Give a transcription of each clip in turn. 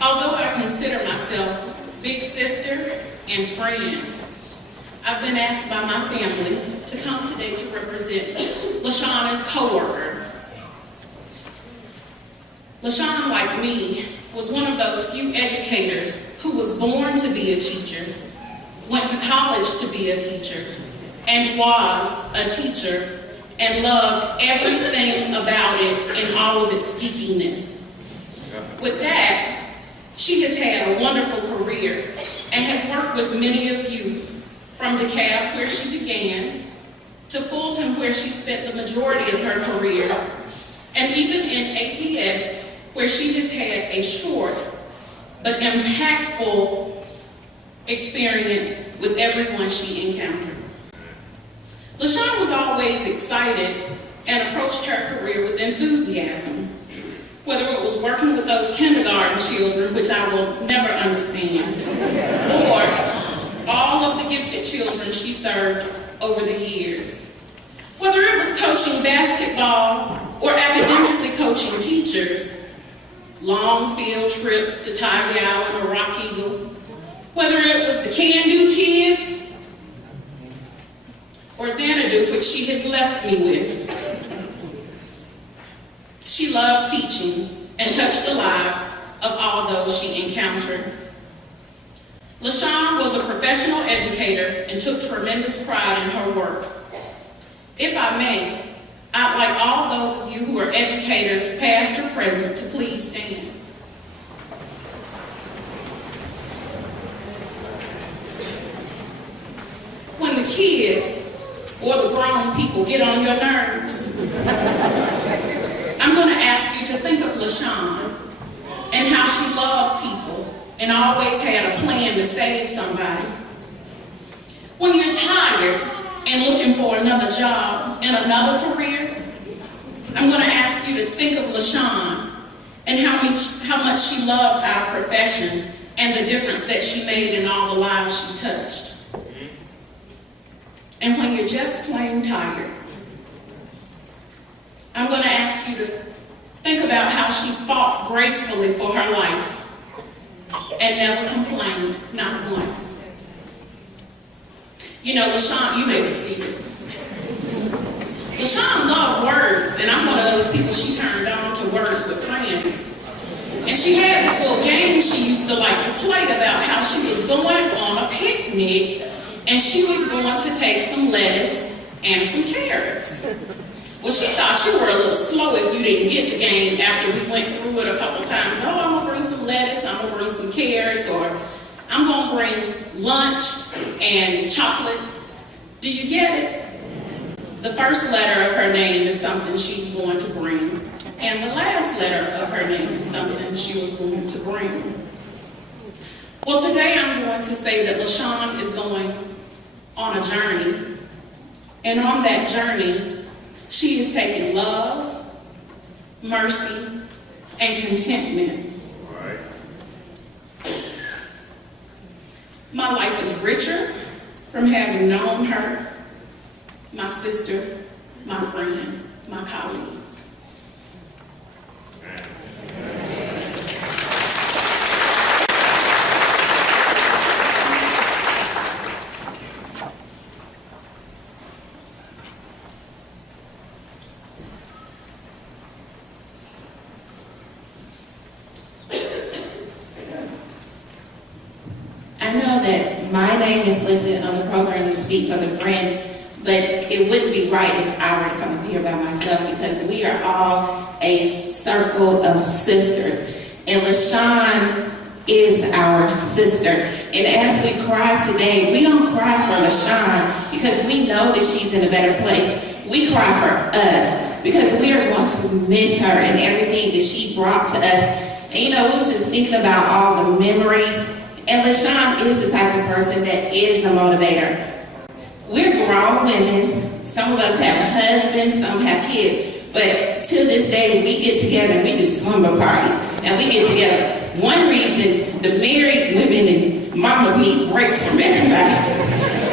Although I consider myself big sister and friend, I've been asked by my family to come today to represent LaShawna's co-worker. LaShawna, like me, was one of those few educators who was born to be a teacher, went to college to be a teacher, and was a teacher, and loved everything about it and all of its geekiness. With that, she has had a wonderful career and has worked with many of you, from DeKalb, where she began, to Fulton, where she spent the majority of her career, and even in APS, where she has had a short but impactful experience with everyone she encountered. LaShawna was always excited and approached her career with enthusiasm, whether it was working with those kindergarten children, which I will never understand, or all of the gifted children she served over the years. Whether it was coaching basketball or academically coaching teachers, long field trips to Tybee Island or Rock Eagle, whether it was the Can-Do kids or Xanadu, which she has left me with. She loved teaching and touched the lives of all those she encountered. LaShawna was a professional educator and took tremendous pride in her work. If I may, I'd like all those of you who are educators, past or present, to please stand. When the kids or the grown people get on your nerves, I'm going to ask you to think of LaShawna and how she loved people and always had a plan to save somebody. When you're tired and looking for another job and another career, I'm going to ask you to think of LaShawna and how much she loved our profession and the difference that she made in all the lives she touched. And when you're just plain tired, I'm going to ask you to think about how she fought gracefully for her life and never complained, not once. You know, LaShawna, you may be seated. LaShawna loved words, and I'm one of those people she turned on to words with friends. And she had this little game she used to like to play about how she was going on a picnic and she was going to take some lettuce and some carrots. Well, she thought you were a little slow if you didn't get the game after we went through it a couple times. Oh, I'm gonna bring some lettuce, I'm gonna bring some carrots, or I'm gonna bring lunch and chocolate. Do you get it? The first letter of her name is something she's going to bring, and the last letter of her name is something she was going to bring. Well, today I'm going to say that LaShawna is going on a journey, and on that journey, she is taking love, mercy, and contentment. My life is richer from having known her, my sister, my friend, my colleague. I know that my name is listed on the program to speak for the friend, but it wouldn't be right if I were to come up here by myself, because we are all a circle of sisters. And LaShawna is our sister. And as we cry today, we don't cry for LaShawna because we know that she's in a better place. We cry for us because we are going to miss her and everything that she brought to us. And you know, we was just thinking about all the memories. And LaShawna is the type of person that is a motivator. We're grown women. Some of us have husbands, some have kids. But to this day, we get together and we do slumber parties. And we get together. One reason the married women and mamas need breaks from everybody.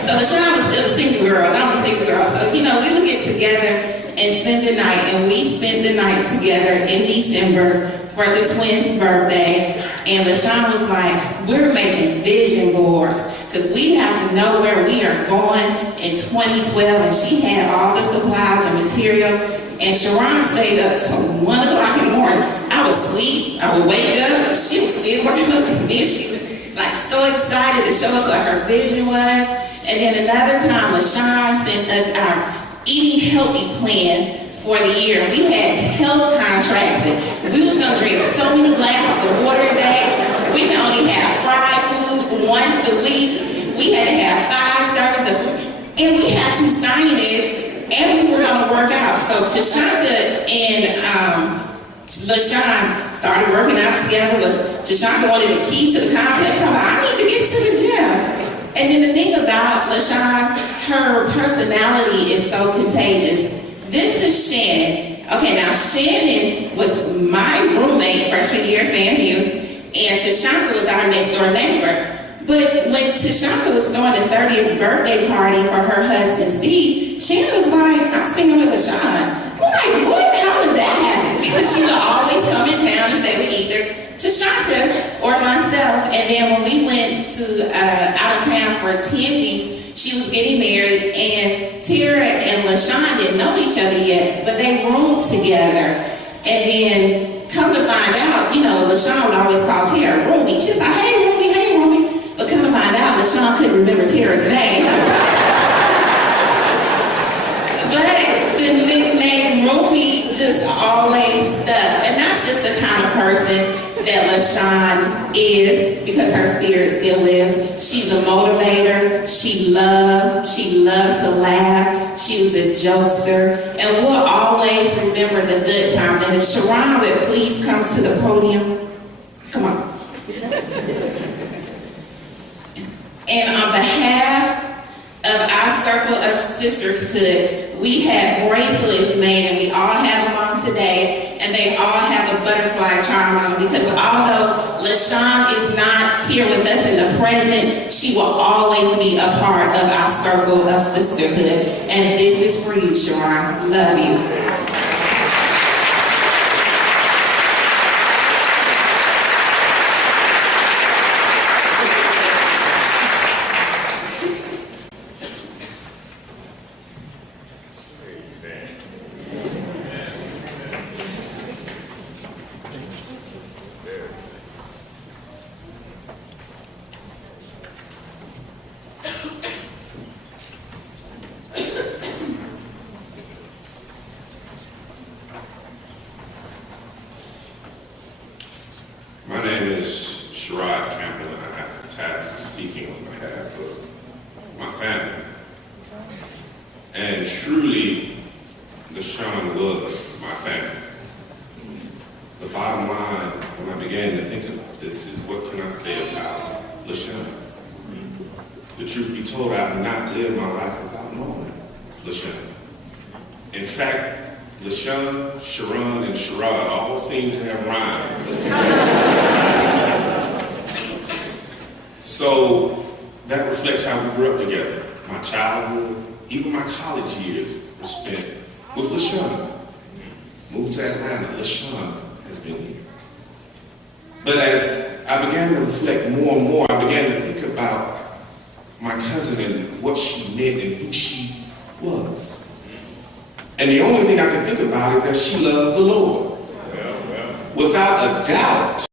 So LaShawna was still a single girl, and I'm a single girl. So, you know, we would get together and spend the night. And we spent the night together in December for the twins' birthday, and LaShawn was like, we're making vision boards, because we have to know where we are going in 2012, and she had all the supplies and material, and Sharon stayed up till 1 o'clock in the morning. I was asleep, I would wake up, she was still working up, and then she was like so excited to show us what her vision was. And then another time, LaShawn sent us our eating healthy plan for the year. We had health contracts, and we was gonna drink so many glasses of water a day. We can only have fried food once a week. We had to have 5 servings of food, and we had to sign it, and we were gonna work out. So Tashanka and LaShawn started working out together. Tashanka wanted the key to the complex. I'm like, I need to get to the gym. And then the thing about LaShawn, her personality is so contagious. This is Shannon. Okay, now Shannon was my roommate freshman year at FAMU, and Tashanka was our next door neighbor. But when Tashanka was throwing the 30th birthday party for her husband Steve, Shannon was like, I'm staying with LaShawn. I'm like, what? How did that happen? Because she would always come in town and stay with either Tashanka or myself. And then when we went to out of town for Tangi's, she was getting married, and Tara and LaShawn didn't know each other yet, but they roomed together. And then come to find out, you know, LaShawn would always call Tara Roomie. She's like, hey Roomie, hey Roomie. But come to find out, LaShawn couldn't remember Tara's name. But the nickname Roomie just always stuck. And that's just the kind of person that LaShawn is, because her spirit still lives. She's a motivator. She loved to laugh. She was a jokester. And we'll always remember the good time. And if Sharon would please come to the podium. Come on. And on behalf of our circle of sisterhood, we had bracelets made, and we all have them on today, and they all have a butterfly charm on them, because although LaShawn is not here with us in the present, she will always be a part of our circle of sisterhood. And this is for you, Sharon. Love you. My name is Sherrod Campbell, and I have the task of speaking on behalf of my family. And truly, LaShawn was my family. The bottom line, when I began to think about this, is what can I say about LaShawn? The truth be told, I have not lived my life without knowing LaShawn. In fact, LaShawn, Sharon, and Sherrod all seem to have rhymed. So that reflects how we grew up together. My childhood, even my college years were spent with LaShawn. Moved to Atlanta, LaShawn has been here. But as I began to reflect more and more, I began to think about my cousin and what she meant and who she was. And the only thing I could think about is that she loved the Lord. Without a doubt,